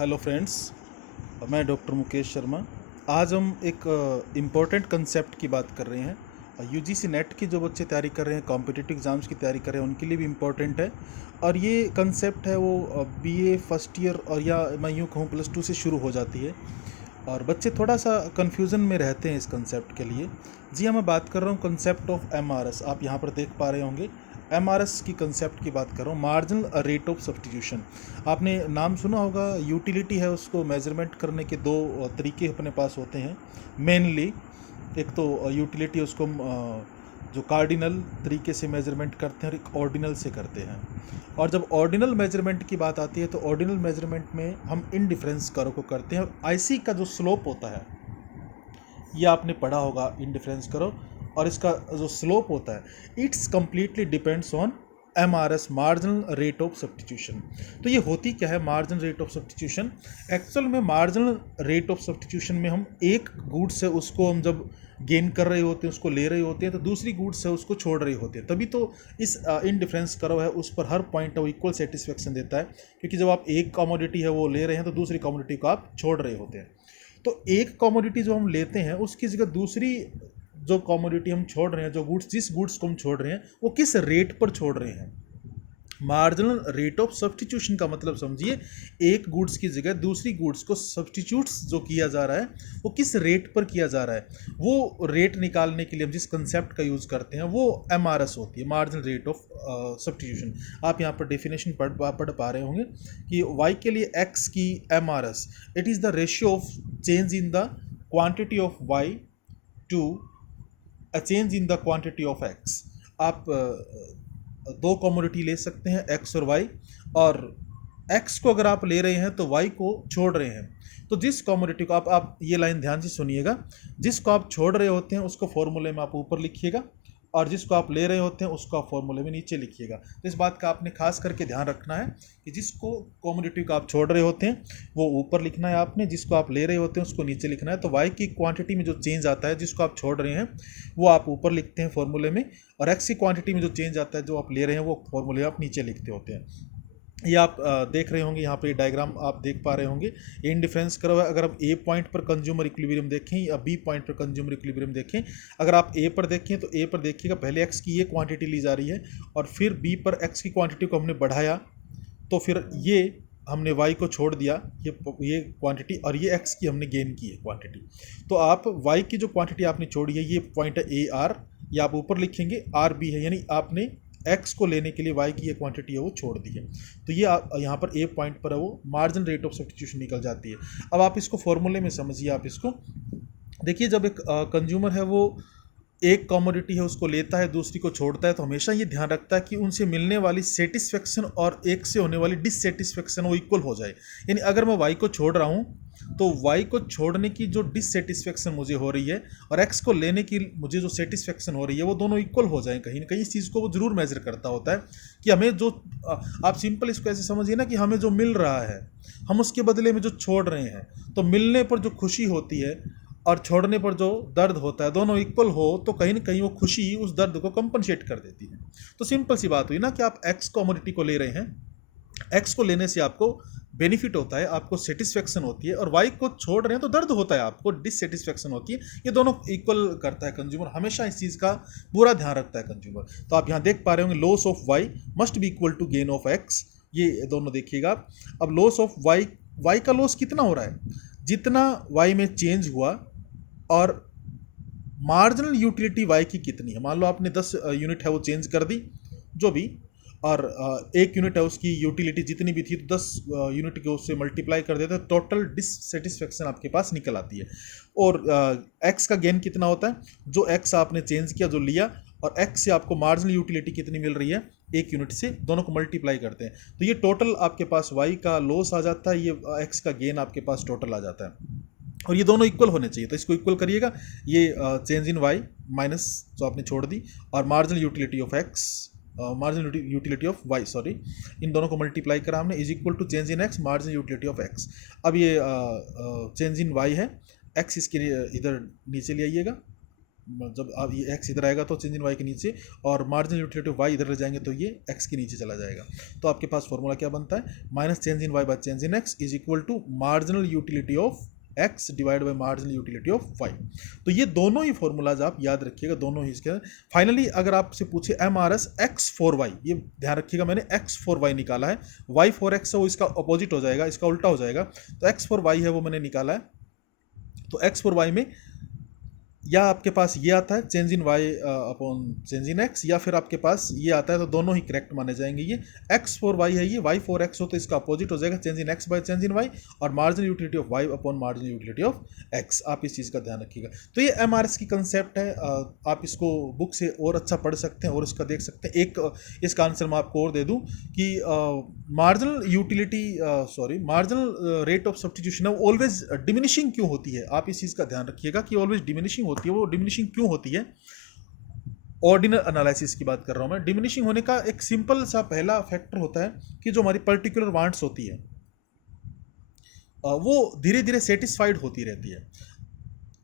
Hello friends, मैं doctor Mukesh Sharma. आज हम एक इम्पॉर्टेंट कंसेप्ट की बात कर रहे हैं। यूजीसी नेट की जो बच्चे तैयारी कर रहे हैं, कॉम्पिटिटिव एग्ज़ाम्स की तैयारी कर रहे हैं, उनके लिए भी इम्पॉर्टेंट है। और ये कंसेप्ट है वो बीए फर्स्ट ईयर और या मैं यूँ कहूँ +2 से शुरू हो जाती है। और बच्चे थोड़ा सा कन्फ्यूज़न में रहते हैं इस कंसेप्ट के लिए। जी हाँ, मैं बात कर रहा हूँ कंसेप्ट ऑफ एमआरएस। आप यहाँ पर देख पा रहे होंगे, एमआरएस की कंसेप्ट की बात कर रहा हूँ, मार्जिनल रेट ऑफ सब्स्टिट्यूशन। आपने नाम सुना होगा, यूटिलिटी है, उसको मेजरमेंट करने के दो तरीके अपने पास होते हैं मेनली। एक तो यूटिलिटी, उसको जो कार्डिनल तरीके से मेजरमेंट करते हैं और एक ऑर्डिनल से करते हैं। और जब ऑर्डिनल मेजरमेंट की बात आती है तो ऑर्डिनल मेजरमेंट में हम इंडिफरेंस कर्व को करते हैं, और आईसी का जो स्लोप होता है, ये आपने पढ़ा होगा इंडिफरेंस कर्व, और इसका जो स्लोप होता है it's completely depends on MRS, marginal rate of substitution. तो ये होती क्या है marginal rate of substitution? Actual में मार्जिनल रेट ऑफ सब्स्टिट्यूशन में हम एक गुड्स से उसको हम जब गेन कर रहे होते हैं, उसको ले रहे होते हैं, तो दूसरी गुड्स से उसको छोड़ रहे होते हैं। तभी तो इस इनडिफरेंस कर्व है उस पर हर पॉइंट वो इक्वल सेटिस्फेक्शन देता है, क्योंकि जब आप एक कमोडिटी है वो ले रहे हैं तो दूसरी कमोडिटी को आप छोड़ रहे होते हैं। तो एक कमोडिटी जो हम लेते हैं उसकी जगह दूसरी जो कमोडिटी हम छोड़ रहे हैं, जो गुड्स, जिस गुड्स को हम छोड़ रहे हैं वो किस रेट पर छोड़ रहे हैं। मार्जिनल रेट ऑफ सब्स्टिट्यूशन का मतलब समझिए, एक गुड्स की जगह दूसरी गुड्स को सब्स्टिट्यूट्स जो किया जा रहा है वो किस रेट पर किया जा रहा है, वो रेट निकालने के लिए हम जिस कंसेप्ट का यूज़ करते हैं वो एमआरएस होती है, मार्जिनल रेट ऑफ सब्स्टिट्यूशन। आप यहाँ पर डेफिनेशन पढ़ पा रहे होंगे कि y के लिए x की MRS, it is the ratio of change in the quantity of y to a change in the quantity of x। आप दो कमोडिटी ले सकते हैं, x और y, और x को अगर आप ले रहे हैं तो y को छोड़ रहे हैं। तो जिस कमोडिटी को आप ये लाइन ध्यान से सुनिएगा, जिसको आप छोड़ रहे होते हैं उसको फॉर्मूले में आप ऊपर लिखिएगा, और जिसको आप ले रहे होते हैं उसको आप फॉर्मूले में नीचे लिखिएगा। तो इस बात का आपने खास करके ध्यान रखना है कि जिसको कमोडिटी को आप छोड़ रहे होते हैं वो ऊपर लिखना है आपने, जिसको आप ले रहे होते हैं उसको नीचे लिखना है। तो वाई की क्वांटिटी में जो चेंज आता है जिसको आप छोड़ रहे हैं वो आप ऊपर लिखते हैं फॉर्मूले में, और एक्स की क्वांटिटी में जो चेंज आता है जो आप ले रहे हैं वो फॉर्मूले आप नीचे लिखते होते हैं। ये आप देख रहे होंगे, यहाँ पे डायग्राम आप देख पा रहे होंगे, ये इंडिफरेंस कर्व है। अगर हम ए पॉइंट पर कंज्यूमर इक्विलिब्रियम देखें या बी पॉइंट पर कंज्यूमर इक्विलिब्रियम देखें, अगर आप ए पर देखें तो ए पर देखिएगा पहले एक्स की ये क्वांटिटी ली जा रही है, और फिर बी पर एक्स की क्वांटिटी को हमने बढ़ाया, तो फिर ये हमने y को छोड़ दिया, ये क्वांटिटी, और ये x की हमने गेन की है क्वांटिटी। तो आप y की जो क्वांटिटी आपने छोड़ी है, ये पॉइंट है ए आर, या आप ऊपर लिखेंगे आर बी है, यानी आपने x को लेने के लिए y की ये क्वांटिटी है वो छोड़ दी है। तो ये यहाँ पर ए पॉइंट पर है वो मार्जिनल रेट ऑफ सब्स्टिट्यूशन निकल जाती है। अब आप इसको फॉर्मूले में समझिए, आप इसको देखिए, जब एक कंज्यूमर है वो एक कमोडिटी है उसको लेता है, दूसरी को छोड़ता है, तो हमेशा ये ध्यान रखता है कि उनसे मिलने वाली सेटिस्फेक्शन और एक से होने वाली डिससेटिस्फेक्शन वो इक्वल हो जाए। यानी अगर मैं y को छोड़ रहा हूँ तो y को छोड़ने की जो डिससेटिस्फेक्शन मुझे हो रही है और x को लेने की मुझे जो सेटिस्फेक्शन हो रही है वो दोनों इक्वल हो जाएं। कहीं ना कहीं इस चीज़ को वो जरूर मेजर करता होता है कि हमें जो आप सिंपल इसको ऐसे समझिए ना कि हमें जो मिल रहा है हम उसके बदले में जो छोड़ रहे हैं, तो मिलने पर जो खुशी होती है और छोड़ने पर जो दर्द होता है, दोनों इक्वल हो तो कहीं ना कहीं वो खुशी उस दर्द को कंपनसेट कर देती है। तो सिंपल सी बात हुई ना कि आप एक्स कमोडिटी को ले रहे हैं, एक्स को लेने से आपको बेनिफिट होता है, आपको सेटिस्फेक्शन होती है, और वाई को छोड़ रहे हैं तो दर्द होता है, आपको डिससेटिस्फेक्शन होती है। ये दोनों इक्वल करता है कंज्यूमर, हमेशा इस चीज़ का पूरा ध्यान रखता है कंज्यूमर। तो आप यहाँ देख पा रहे होंगे, loss of Y must be equal to gain of X, ये दोनों देखिएगा आप। अब लॉस ऑफ वाई, वाई का लॉस कितना हो रहा है, जितना वाई में चेंज हुआ, और मार्जिनल यूटिलिटी वाई की कितनी है। मान लो आपने 10 यूनिट है वो चेंज कर दी जो भी, और एक यूनिट है उसकी यूटिलिटी जितनी भी थी, तो 10 यूनिट के उससे मल्टीप्लाई कर देते हैं, टोटल डिससेटिस्फेक्शन आपके पास निकल आती है। और एक्स का गेन कितना होता है, जो एक्स आपने चेंज किया, जो लिया, और एक्स से आपको मार्जिनल यूटिलिटी कितनी मिल रही है एक यूनिट से, दोनों को मल्टीप्लाई करते हैं, तो ये टोटल आपके पास वाई का लॉस आ जाता है, ये एक्स का गेन आपके पास टोटल आ जाता है। और ये दोनों इक्वल होने चाहिए, तो इसको इक्वल करिएगा, ये चेंज इन वाई माइनस जो आपने छोड़ दी, और marginal utility of x, marginal utility of y, sorry, इन दोनों को मल्टीप्लाई करा हमने, is equal to change in x marginal utility of x. अब ये चेंज इन वाई है, एक्स इसके इधर नीचे ले आइएगा, जब आप ये एक्स इधर आएगा तो चेंज इन वाई के नीचे, और मार्जिनल यूटिलिटी ऑफ वाई इधर ले जाएंगे तो ये एक्स के नीचे चला जाएगा। तो आपके पास फॉर्मूला क्या बनता है, minus change in Y by change in X is equal to marginal utility of X divide by marginal utility of Y. तो ये दोनों ही फॉर्मूलाज आप याद रखिएगा, दोनों ही इसके। फाइनली अगर आपसे पूछे M R S X for Y, ये ध्यान रखिएगा मैंने एक्स फॉर वाई निकाला है, वाई फॉर एक्स है वो इसका अपोजिट हो जाएगा, इसका उल्टा हो जाएगा। तो एक्स फॉर वाई है वो मैंने निकाला है। तो एक्स फॉर वाई में या आपके पास ये आता है change in Y upon change in X, या फिर आपके पास ये आता है, तो दोनों ही करेक्ट माने जाएंगे। ये एक्स फॉर वाई है, ये वाई फॉर एक्स हो तो इसका अपोजिट हो जाएगा change in x by change in y, और marginal utility of y upon marginal utility of x. आप इस चीज़ का ध्यान रखिएगा। तो ये एम आर एस की कंसेप्ट है, आप इसको बुक से और अच्छा पढ़ सकते हैं और इसका देख सकते हैं। एक इसका आंसर मैं आपको और दे दूं कि marginal utility marginal rate of substitution है ऑलवेज डिमिनिशिंग क्यों होती है। आप इस चीज़ का ध्यान रखिएगा कि ऑलवेज डिमिनिशिंग होती है। वो डिमिनिशिंग क्यों होती है, ऑर्डिनल एनालिसिस की बात कर रहा हूं मैं। डिमिनिशिंग होने का एक सिंपल सा पहला फैक्टर होता है कि जो हमारी पर्टिकुलर वांट्स होती है वो धीरे धीरे सेटिस्फाइड होती रहती है।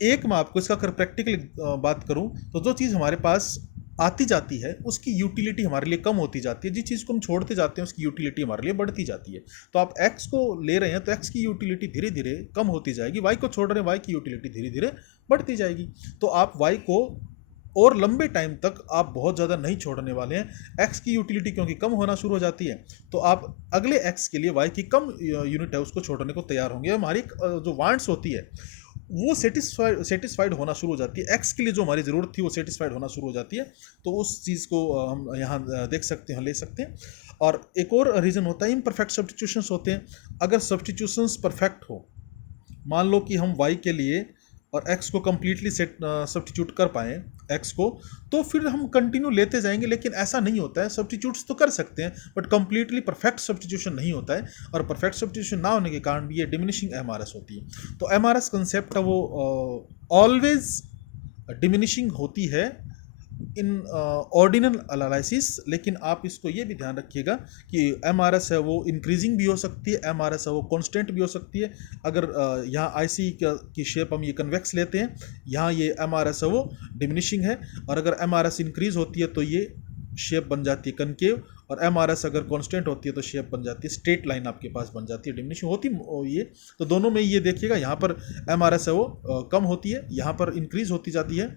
एक मैं आपको इसका अगर प्रैक्टिकल बात करूं तो जो चीज़ हमारे पास आती जाती है उसकी यूटिलिटी हमारे लिए कम होती जाती है, जिस चीज़ को हम छोड़ते जाते हैं उसकी यूटिलिटी हमारे लिए बढ़ती जाती है। तो आप एक्स को ले रहे हैं तो एक्स की यूटिलिटी धीरे धीरे कम होती जाएगी, वाई को छोड़ रहे हैं वाई की यूटिलिटी धीरे धीरे बढ़ती जाएगी। तो आप वाई को और लंबे टाइम तक आप बहुत ज़्यादा नहीं छोड़ने वाले हैं। एक्स की यूटिलिटी क्योंकि कम होना शुरू हो जाती है तो आप अगले एक्स के लिए वाई की कम यूनिट है उसको छोड़ने को तैयार होंगे। हमारी जो वांट्स होती है वो सेटिस्फाइड होना शुरू हो जाती है, एक्स के लिए जो हमारी ज़रूरत थी वो सेटिस्फाइड होना शुरू हो जाती है। तो उस चीज़ को हम यहाँ देख सकते हैं, ले सकते हैं। और एक और रीज़न होता है इम्परफेक्ट सब्स्टिट्यूशंस होते हैं। अगर सब्स्टिट्यूशंस परफेक्ट हो, मान लो कि हम वाई के लिए और एक्स को कम्प्लीटली सब्स्टिट्यूट कर पाएँ एक्स को, तो फिर हम कंटिन्यू लेते जाएंगे। लेकिन ऐसा नहीं होता है, सब्स्टिट्यूट्स तो कर सकते हैं बट कंप्लीटली परफेक्ट सब्स्टिट्यूशन नहीं होता है, और परफेक्ट सब्स्टिट्यूशन ना होने के कारण ये डिमिनिशिंग एमआरएस होती है। तो एमआरएस कंसेप्ट है वो ऑलवेज डिमिनिशिंग होती है इन ऑर्डिनल एनालिसिस। लेकिन आप इसको ये भी ध्यान रखिएगा कि एम आर एस है वो इंक्रीजिंग भी हो सकती है, एम आर एस है वो कॉन्स्टेंट भी हो सकती है। अगर यहाँ आई सी की शेप हम ये कन्वेक्स लेते हैं, यहाँ ये एम आर एस है वो डिमिनिशिंग है, और अगर एम आर एस इंक्रीज होती है तो ये शेप बन जाती है कनकेव, और एम आर एस अगर कांस्टेंट होती है तो शेप बन जाती है स्ट्रेट लाइन आपके पास बन जाती है, डिमिनिशिंग होती ये। तो दोनों में ये देखिएगा, यहाँ पर एम आर एस है वो कम होती है, यहाँ पर इंक्रीज होती जाती है,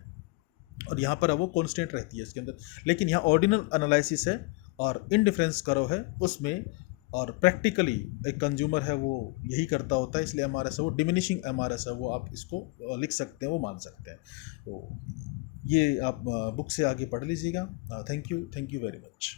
और यहाँ पर वो कांस्टेंट रहती है इसके अंदर। लेकिन यहाँ ऑर्डिनल एनालिसिस है और इनडिफरेंस करो है उसमें, और प्रैक्टिकली एक कंज्यूमर है वो यही करता होता है, इसलिए एम आर एस है वो डिमिनिशिंग एम आर एस है वो, आप इसको लिख सकते हैं, वो मान सकते हैं। तो ये आप बुक से आगे पढ़ लीजिएगा। Thank you very much.